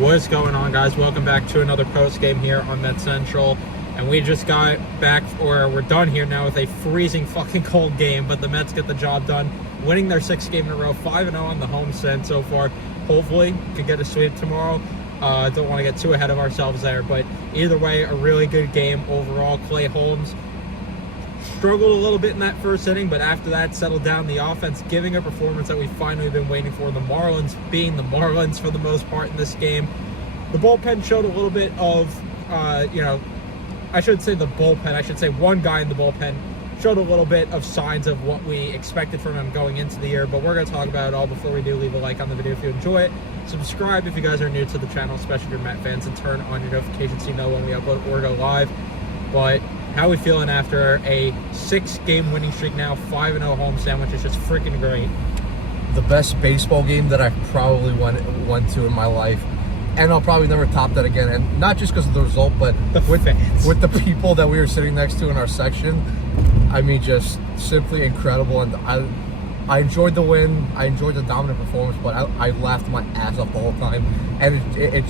What's going on, guys? Welcome back to another post game here on METS Central. And we just got back, or we're done here now with a freezing fucking cold game, but the Mets get the job done, winning their 6th game in a row, 5-0 on the homestand so far. Hopefully, could get a sweep tomorrow. Don't want to get too ahead of ourselves there, but either way, a really good game overall. Clay Holmes struggled a little bit in that first inning, but after that, settled down the offense, giving a performance that we've finally been waiting for. The Marlins being the Marlins for the most part in this game. The bullpen showed a little bit of, I should say the bullpen, I should say one guy in the bullpen showed a little bit of signs of what we expected from him going into the year, but we're going to talk about it all. Before we do, leave a like on the video if you enjoy it. Subscribe if you guys are new to the channel, especially if you're Met fans, and turn on your notifications so you know when we upload or go live. But how are we feeling after a 6-game winning streak now, 5-0 homestand, which is just freaking great? The best baseball game that I probably went to in my life. And I'll probably never top that again. And not just because of the result, but with the people that we were sitting next to in our section. I mean, just simply incredible. And I enjoyed the win. I enjoyed the dominant performance, but I laughed my ass off the whole time. And it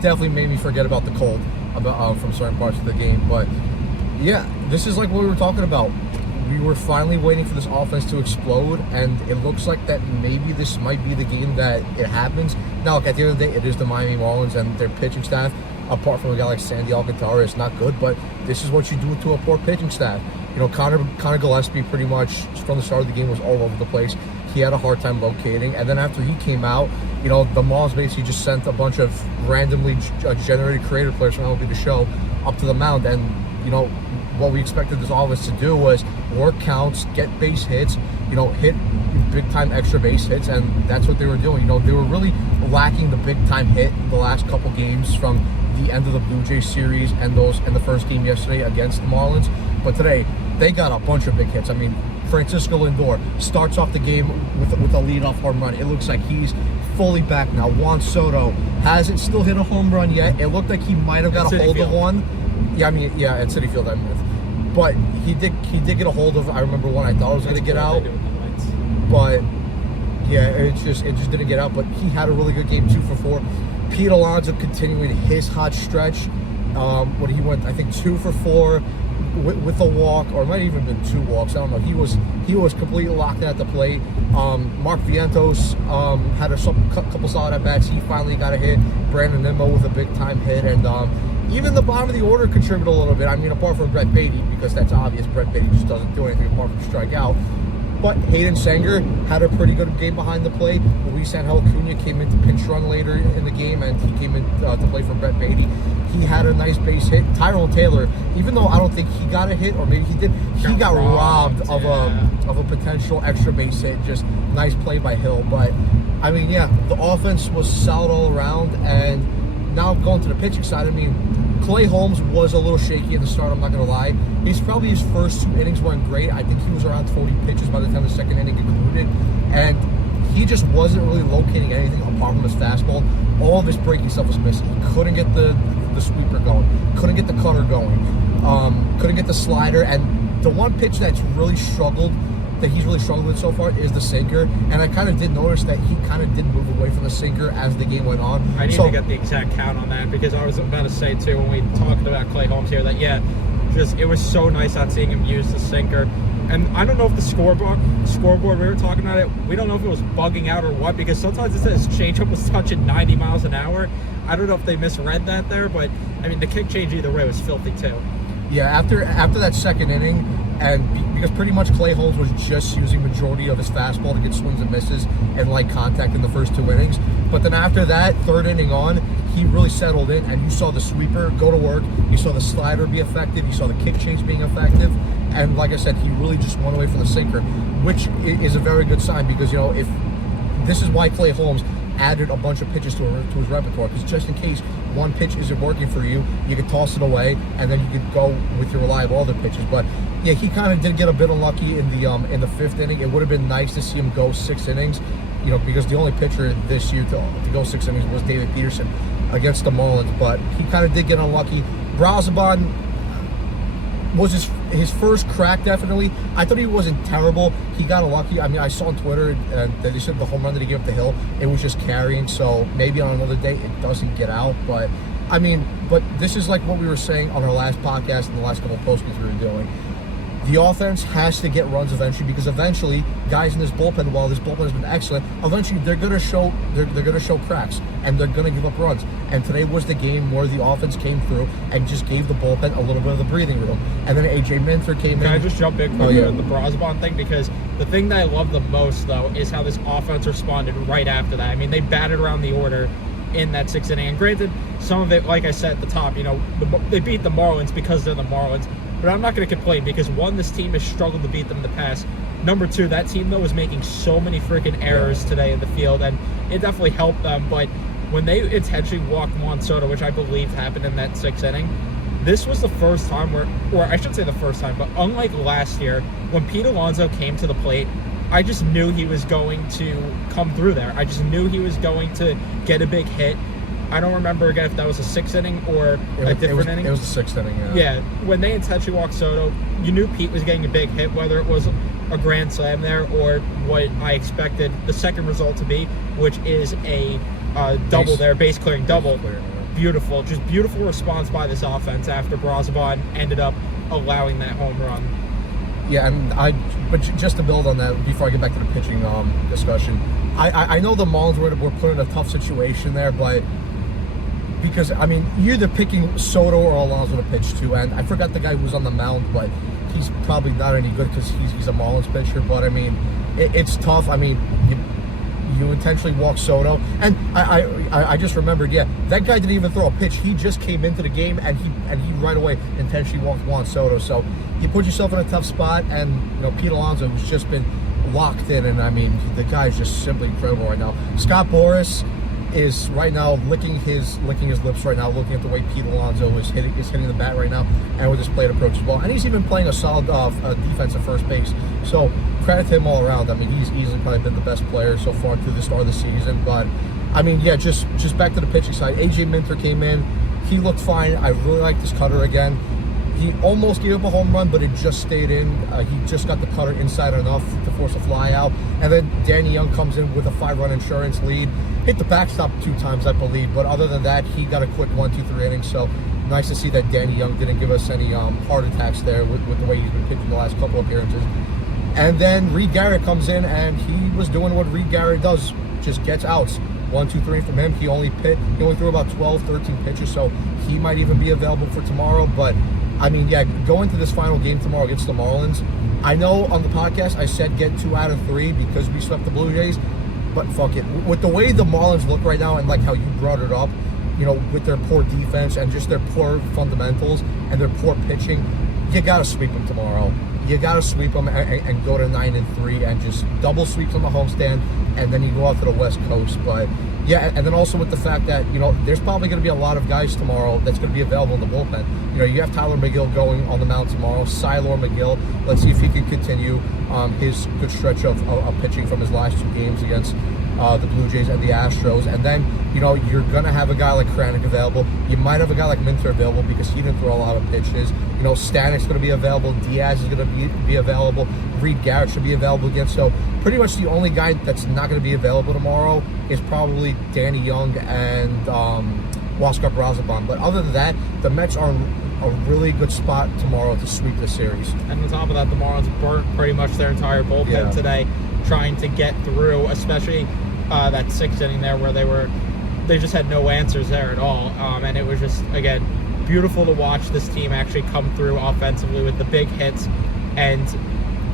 definitely made me forget about the cold from certain parts of the game. But yeah, this is like what we were talking about. We were finally waiting for this offense to explode, and it looks like that maybe this might be the game that it happens. Now, look, at the end of the day, it is the Miami Marlins, and their pitching staff, apart from a guy like Sandy Alcantara, is not good, but this is what you do to a poor pitching staff. You know, Connor Gillespie pretty much, from the start of the game, was all over the place. He had a hard time locating, and then after he came out, you know, the Marlins basically just sent a bunch of randomly generated creative players from MLB The Show up to the mound, and, you know, what we expected this offense to do was work counts, get base hits, you know, hit big-time extra base hits, and that's what they were doing. You know, they were really lacking the big-time hit the last couple games from the end of the Blue Jays series and the first game yesterday against the Marlins. But today, they got a bunch of big hits. I mean, Francisco Lindor starts off the game with a leadoff home run. It looks like he's fully back now. Juan Soto hasn't still hit a home run yet. It looked like he might have got a hold of one. Yeah, I mean, yeah, at Citi Field, I mean. But he did get a hold of. I remember one I thought was going to get out, but yeah, it just didn't get out. But he had a really good game, 2 for 4. Pete Alonso continuing his hot stretch. When he went, I think 2 for 4 with a walk, or it might have even been 2 walks. I don't know. He was completely locked in at the plate. Mark Vientos had a couple solid at bats. He finally got a hit. Brandon Nimmo with a big time hit, and even the bottom of the order contributed a little bit. I mean, apart from Brett Beatty, because that's obvious. Brett Beatty just doesn't do anything apart from strike out. But Hayden Sanger had a pretty good game behind the plate. Luis Angel Acuna came in to pinch run later in the game, and he came in to play for Brett Beatty. He had a nice base hit. Tyrone Taylor, even though I don't think he got a hit, or maybe he did, he got robbed of a potential extra base hit. Just nice play by Hill. But I mean, yeah, the offense was solid all around. And now going to the pitching side, I mean, Clay Holmes was a little shaky in the start, I'm not going to lie. His first 2 innings went great. I think he was around 40 pitches by the time the second inning concluded. And he just wasn't really locating anything apart from his fastball. All of his breaking stuff was missing. He couldn't get the sweeper going. Couldn't get the cutter going. Couldn't get the slider. And the one pitch that he's really struggled with so far is the sinker, and I kind of did notice that he kind of did move away from the sinker as the game went on. I need to get the exact count on that, because I was about to say too, when we talked about Clay Holmes here, that it was so nice not seeing him use the sinker. And I don't know if the scoreboard we were talking about it, we don't know if it was bugging out or what, because sometimes it says changeup was touching 90 miles an hour. I don't know if they misread that there, but I mean, the kick change either way was filthy too. Yeah, after that second inning, and because pretty much Clay Holmes was just using majority of his fastball to get swings and misses and light contact in the first 2 innings. But then after that, 3rd inning on, he really settled in, and you saw the sweeper go to work. You saw the slider be effective. You saw the kick change being effective. And like I said, he really just went away from the sinker, which is a very good sign, because, you know, if this is why Clay Holmes added a bunch of pitches to his repertoire, because just in case one pitch isn't working for you, you could toss it away, and then you could go with your reliable other pitches. But yeah, he kind of did get a bit unlucky in the 5th inning. It would have been nice to see him go 6 innings, you know, because the only pitcher this year to go 6 innings was David Peterson against the Marlins. But he kind of did get unlucky. Brazoban was his his first crack, definitely. I thought he wasn't terrible. He got lucky. I mean, I saw on Twitter that they said the home run that he gave up the hill, it was just carrying. So maybe on another day it doesn't get out. But I mean, but this is like what we were saying on our last podcast and the last couple of postings we were doing. The offense has to get runs eventually, because eventually guys in this bullpen, while this bullpen has been excellent, eventually they're gonna show cracks and they're gonna give up runs. And today was the game where the offense came through and just gave the bullpen a little bit of the breathing room. And then AJ Minter came in. Can I just jump in quickly with the Brosbon thing? Because the thing that I love the most, though, is how this offense responded right after that. I mean, they batted around the order in that 6th inning. And granted, some of it, like I said at the top, you know, they beat the Marlins because they're the Marlins. But I'm not going to complain, because one, this team has struggled to beat them in the past. Number two, that team, though, was making so many freaking errors today in the field, and it definitely helped them. But when they intentionally walked Juan Soto, which I believe happened in that 6th inning, this was the first time or I shouldn't say the first time, but unlike last year, when Pete Alonso came to the plate, I just knew he was going to come through there. I just knew he was going to get a big hit. I don't remember again if that was a 6th inning or a different inning. It was the 6th inning, yeah. Yeah, when they intentionally walked Soto, you knew Pete was getting a big hit, whether it was a grand slam there or what I expected the second result to be, which is a double there, base clearing double. Beautiful, just beautiful response by this offense after Brosbon ended up allowing that home run. Yeah, but just to build on that, before I get back to the pitching discussion, I know the Marlins were put in a tough situation there, but because, I mean, you're either picking Soto or Alonso to pitch to, and I forgot the guy who was on the mound, but he's probably not any good because he's a Marlins pitcher. But I mean, it's tough. I mean, you intentionally walk Soto, and I just remembered, yeah, that guy didn't even throw a pitch. He just came into the game, and he right away intentionally walked Juan Soto. So you put yourself in a tough spot, and you know, Pete Alonso, who's just been locked in, and I mean, the guy's just simply incredible right now. Scott Boras is right now licking his lips right now, looking at the way Pete Alonso is hitting the bat right now, and with his plate approach as well. And he's even playing a solid defense at first base. So credit to him all around. I mean, he's easily probably been the best player so far through the start of the season. But I mean, yeah, just back to the pitching side. AJ Minter came in. He looked fine. I really like this cutter again. He almost gave up a home run, but it just stayed in. He just got the cutter inside enough to force a fly out. And then Danny Young comes in with a 5-run insurance lead. Hit the backstop 2 times, I believe. But other than that, he got a quick 1-2-3 innings. So nice to see that Danny Young didn't give us any heart attacks there with the way he's been pitching the last couple of appearances. And then Reed Garrett comes in, and he was doing what Reed Garrett does, just gets outs. 1-2-3 from him. He only threw about 12, 13 pitches, so he might even be available for tomorrow. But I mean, yeah, going to this final game tomorrow against the Marlins, I know on the podcast I said get 2 out of 3 because we swept the Blue Jays, but fuck it. With the way the Marlins look right now, and like how you brought it up, you know, with their poor defense and just their poor fundamentals and their poor pitching, you got to sweep them tomorrow. You got to sweep them and go to 9-3 and just double sweeps on the homestand, and then you go out to the West Coast. But yeah, and then also with the fact that, you know, there's probably going to be a lot of guys tomorrow that's going to be available in the bullpen. You know, you have Tyler McGill going on the mound tomorrow, Siler McGill. Let's see if he can continue his good stretch of pitching from his last 2 games against the Blue Jays and the Astros. And then, you know, you're going to have a guy like Kranick available. You might have a guy like Minter available because he didn't throw a lot of pitches. You know, Stanek's going to be available. Diaz is going to be available. Reed Garrett should be available again. So pretty much the only guy that's not going to be available tomorrow is probably Danny Young and Oscar Brosbon. But other than that, the Mets are a really good spot tomorrow to sweep the series. And on top of that, the Marlins burnt pretty much their entire bullpen today trying to get through, especially that 6th inning there where they just had no answers there at all. And it was just, again, beautiful to watch this team actually come through offensively with the big hits. And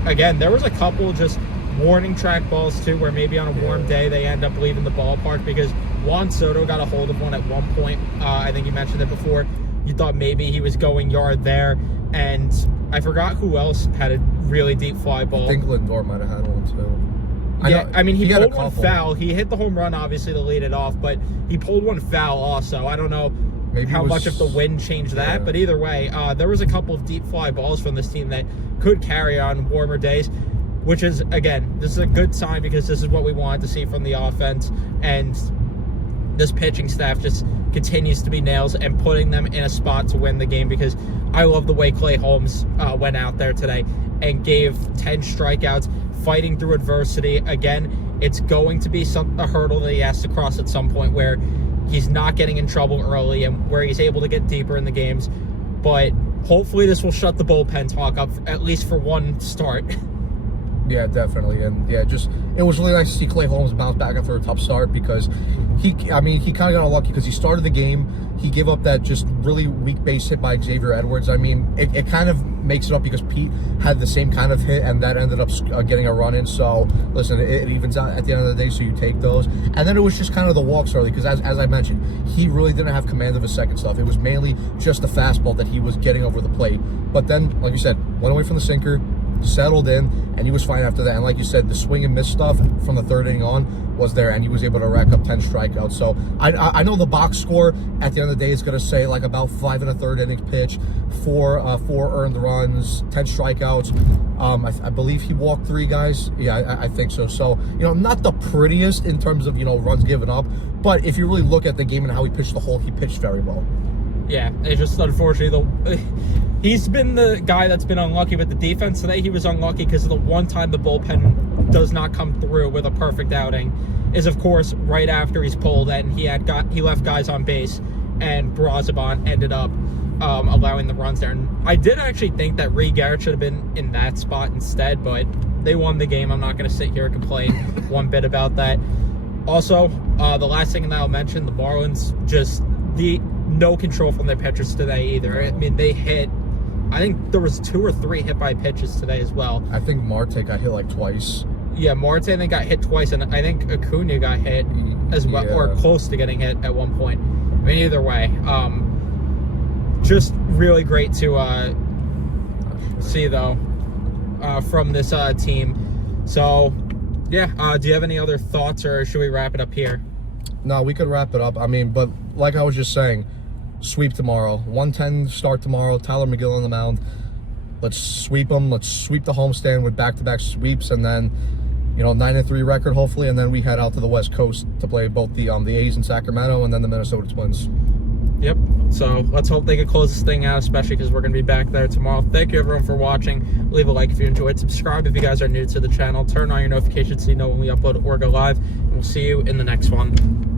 again, there was a couple just warning track balls too, where maybe on a warm day they end up leaving the ballpark because Juan Soto got a hold of one at one point. I think you mentioned it before. You thought maybe he was going yard there, and I forgot who else had a really deep fly ball. I think Lindor might have had one too. Yeah, I mean, he pulled one foul. He hit the home run, obviously, to lead it off, but he pulled one foul also. I don't know maybe how much of the wind changed that, but either way, there was a couple of deep fly balls from this team that could carry on warmer days, which is, again, this is a good sign because this is what we wanted to see from the offense. And this pitching staff just continues to be nails and putting them in a spot to win the game, because I love the way Clay Holmes went out there today and gave 10 strikeouts, fighting through adversity. Again, it's going to be a hurdle that he has to cross at some point where he's not getting in trouble early and where he's able to get deeper in the games. But hopefully this will shut the bullpen talk up, at least for one start. Yeah, definitely. And yeah, it was really nice to see Clay Holmes bounce back after a tough start, because he kind of got unlucky because he started the game. He gave up that just really weak base hit by Xavier Edwards. I mean, it kind of makes it up because Pete had the same kind of hit, and that ended up getting a run in. So, listen, it evens out at the end of the day, so you take those. And then it was just kind of the walks early, because as I mentioned, he really didn't have command of his second stuff. It was mainly just the fastball that he was getting over the plate. But then, like you said, went away from the sinker, settled in, and he was fine after that. And like you said, the swing and miss stuff from the third inning on was there, and he was able to rack up 10 strikeouts. So I know the box score at the end of the day is going to say like about 5 1/3 innings pitch, four earned runs, 10 strikeouts. I believe he walked 3 guys. Yeah, I think so. So, not the prettiest in terms of, runs given up, but if you really look at the game and how he pitched the whole, he pitched very well. Yeah, it's just unfortunately he's been the guy that's been unlucky with the defense. Today he was unlucky because the one time the bullpen does not come through with a perfect outing is, of course, right after he's pulled and he left guys on base, and Brazaban ended up allowing the runs there. And I did actually think that Reed Garrett should have been in that spot instead, but they won the game. I'm not going to sit here and complain one bit about that. Also, the last thing that I'll mention, the Marlins just no control from their pitchers today either. I mean, they hit, I think there was 2 or 3 hit by pitches today as well. I think Marte got hit like twice. Yeah, Marte I think got hit twice, and I think Acuna got hit as well, or close to getting hit at one point. I mean, either way, just really great to see though from this team. So yeah, do you have any other thoughts, or should we wrap it up here? No, we could wrap it up. I mean, but like I was just saying, sweep tomorrow. 110 start tomorrow. Tyler McGill on the mound. Let's sweep them. Let's sweep the homestand with back-to-back sweeps, and then, 9-3 record hopefully, and then we head out to the West Coast to play both the A's in Sacramento and then the Minnesota Twins. Yep. So let's hope they can close this thing out, especially because we're going to be back there tomorrow. Thank you everyone for watching. Leave a like if you enjoyed. Subscribe if you guys are new to the channel. Turn on your notifications so you know when we upload or go live. And we'll see you in the next one.